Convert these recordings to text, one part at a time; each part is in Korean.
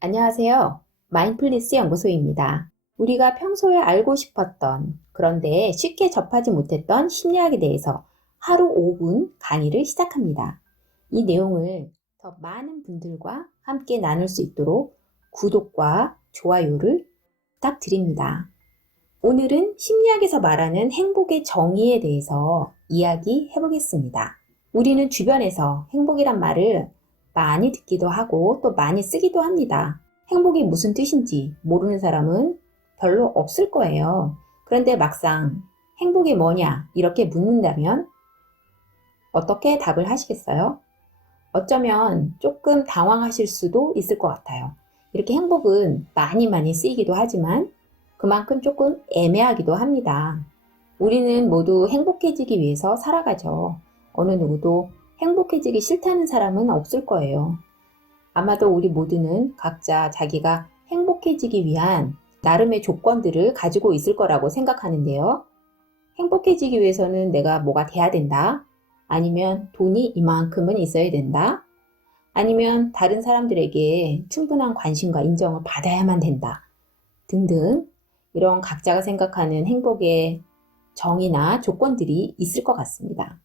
안녕하세요. 마인드풀니스 연구소입니다. 우리가 평소에 알고 싶었던 그런데 쉽게 접하지 못했던 심리학에 대해서 하루 5분 강의를 시작합니다. 이 내용을 더 많은 분들과 함께 나눌 수 있도록 구독과 좋아요를 부탁드립니다. 오늘은 심리학에서 말하는 행복의 정의에 대해서 이야기해 보겠습니다. 우리는 주변에서 행복이란 말을 많이 듣기도 하고 또 많이 쓰기도 합니다. 행복이 무슨 뜻인지 모르는 사람은 별로 없을 거예요. 그런데 막상 행복이 뭐냐 이렇게 묻는다면 어떻게 답을 하시겠어요? 어쩌면 조금 당황하실 수도 있을 것 같아요. 이렇게 행복은 많이 쓰이기도 하지만 그만큼 조금 애매하기도 합니다. 우리는 모두 행복해지기 위해서 살아가죠. 어느 누구도 행복해지기 싫다는 사람은 없을 거예요. 아마도 우리 모두는 각자 자기가 행복해지기 위한 나름의 조건들을 가지고 있을 거라고 생각하는데요. 행복해지기 위해서는 내가 뭐가 돼야 된다. 아니면 돈이 이만큼은 있어야 된다. 아니면 다른 사람들에게 충분한 관심과 인정을 받아야만 된다. 등등 이런 각자가 생각하는 행복의 정의나 조건들이 있을 것 같습니다.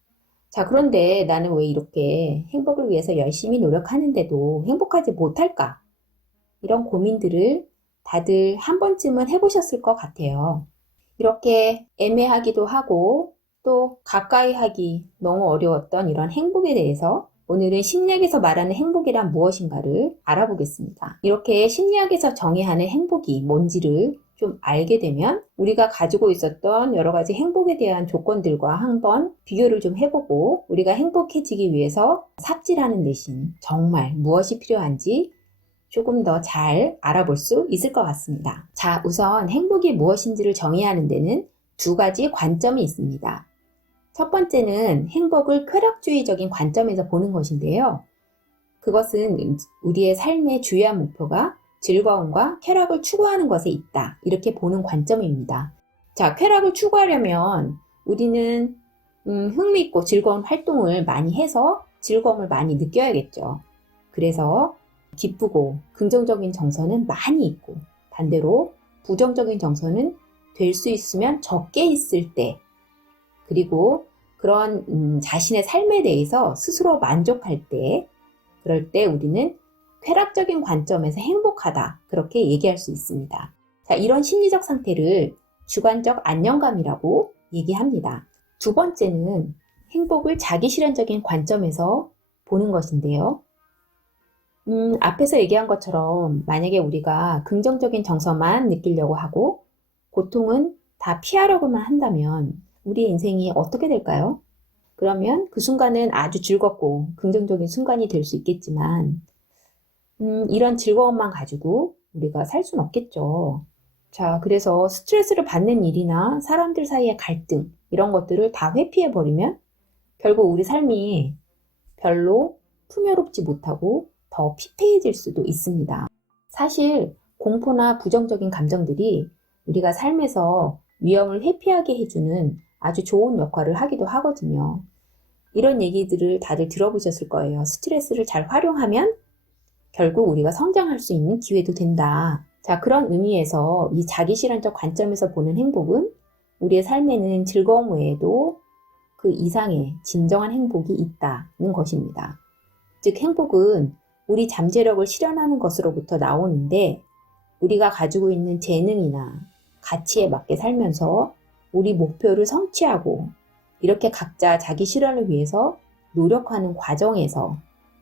자, 그런데 나는 왜 이렇게 행복을 위해서 열심히 노력하는데도 행복하지 못할까? 이런 고민들을 다들 한 번쯤은 해보셨을 것 같아요. 이렇게 애매하기도 하고 또 가까이 하기 너무 어려웠던 이런 행복에 대해서 오늘은 심리학에서 말하는 행복이란 무엇인가를 알아보겠습니다. 이렇게 심리학에서 정의하는 행복이 뭔지를 좀 알게 되면 우리가 가지고 있었던 여러 가지 행복에 대한 조건들과 한번 비교를 좀 해보고 우리가 행복해지기 위해서 삽질하는 대신 정말 무엇이 필요한지 조금 더 잘 알아볼 수 있을 것 같습니다. 자, 우선 행복이 무엇인지를 정의하는 데는 두 가지 관점이 있습니다. 첫 번째는 행복을 쾌락주의적인 관점에서 보는 것인데요. 그것은 우리의 삶의 주요한 목표가 즐거움과 쾌락을 추구하는 것에 있다. 이렇게 보는 관점입니다. 자, 쾌락을 추구하려면 우리는 흥미있고 즐거운 활동을 많이 해서 즐거움을 많이 느껴야겠죠. 그래서 기쁘고 긍정적인 정서는 많이 있고 반대로 부정적인 정서는 될 수 있으면 적게 있을 때 그리고 그런 자신의 삶에 대해서 스스로 만족할 때 그럴 때 우리는 쾌락적인 관점에서 행복하다 그렇게 얘기할 수 있습니다. 자, 이런 심리적 상태를 주관적 안정감이라고 얘기합니다. 두 번째는 행복을 자기실현적인 관점에서 보는 것인데요. 앞에서 얘기한 것처럼 만약에 우리가 긍정적인 정서만 느끼려고 하고 고통은 다 피하려고만 한다면 우리의 인생이 어떻게 될까요? 그러면 그 순간은 아주 즐겁고 긍정적인 순간이 될 수 있겠지만 이런 즐거움만 가지고 우리가 살 수는 없겠죠. 자, 그래서 스트레스를 받는 일이나 사람들 사이의 갈등 이런 것들을 다 회피해버리면 결국 우리 삶이 별로 풍요롭지 못하고 더 피폐해질 수도 있습니다. 사실 공포나 부정적인 감정들이 우리가 삶에서 위험을 회피하게 해주는 아주 좋은 역할을 하기도 하거든요. 이런 얘기들을 다들 들어보셨을 거예요. 스트레스를 잘 활용하면 결국 우리가 성장할 수 있는 기회도 된다. 자, 그런 의미에서 이 자기실현적 관점에서 보는 행복은 우리의 삶에는 즐거움 외에도 그 이상의 진정한 행복이 있다는 것입니다. 즉, 행복은 우리 잠재력을 실현하는 것으로부터 나오는데 우리가 가지고 있는 재능이나 가치에 맞게 살면서 우리 목표를 성취하고 이렇게 각자 자기 실현을 위해서 노력하는 과정에서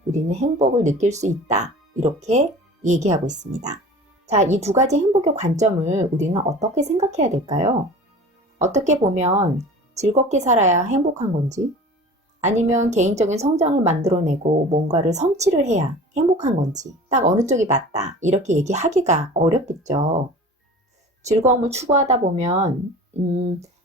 우리는 행복을 느낄 수 있다. 이렇게 얘기하고 있습니다. 자, 이 두 가지 행복의 관점을 우리는 어떻게 생각해야 될까요? 어떻게 보면 즐겁게 살아야 행복한 건지 아니면 개인적인 성장을 만들어내고 뭔가를 성취를 해야 행복한 건지 딱 어느 쪽이 맞다 이렇게 얘기하기가 어렵겠죠. 즐거움을 추구하다 보면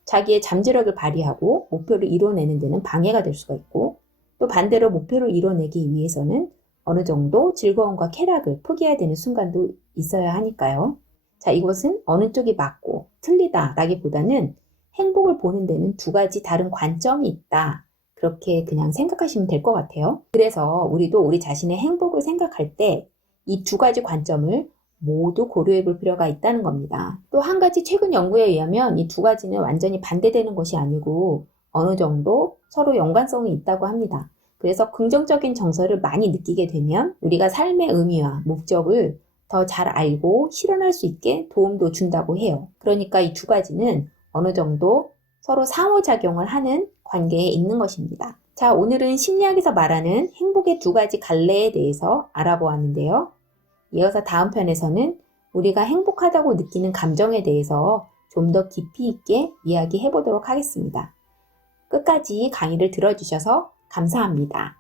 자기의 잠재력을 발휘하고 목표를 이뤄내는 데는 방해가 될 수가 있고 또 반대로 목표를 이뤄내기 위해서는 어느 정도 즐거움과 쾌락을 포기해야 되는 순간도 있어야 하니까요. 자, 이것은 어느 쪽이 맞고 틀리다라기보다는 행복을 보는 데는 두 가지 다른 관점이 있다. 그렇게 그냥 생각하시면 될 것 같아요. 그래서 우리도 우리 자신의 행복을 생각할 때 이 두 가지 관점을 모두 고려해 볼 필요가 있다는 겁니다. 또 한 가지 최근 연구에 의하면 이 두 가지는 완전히 반대되는 것이 아니고 어느 정도 서로 연관성이 있다고 합니다. 그래서 긍정적인 정서를 많이 느끼게 되면 우리가 삶의 의미와 목적을 더 잘 알고 실현할 수 있게 도움도 준다고 해요. 그러니까 이 두 가지는 어느 정도 서로 상호작용을 하는 관계에 있는 것입니다. 자, 오늘은 심리학에서 말하는 행복의 두 가지 갈래에 대해서 알아보았는데요. 이어서 다음 편에서는 우리가 행복하다고 느끼는 감정에 대해서 좀 더 깊이 있게 이야기해 보도록 하겠습니다. 끝까지 강의를 들어주셔서 감사합니다.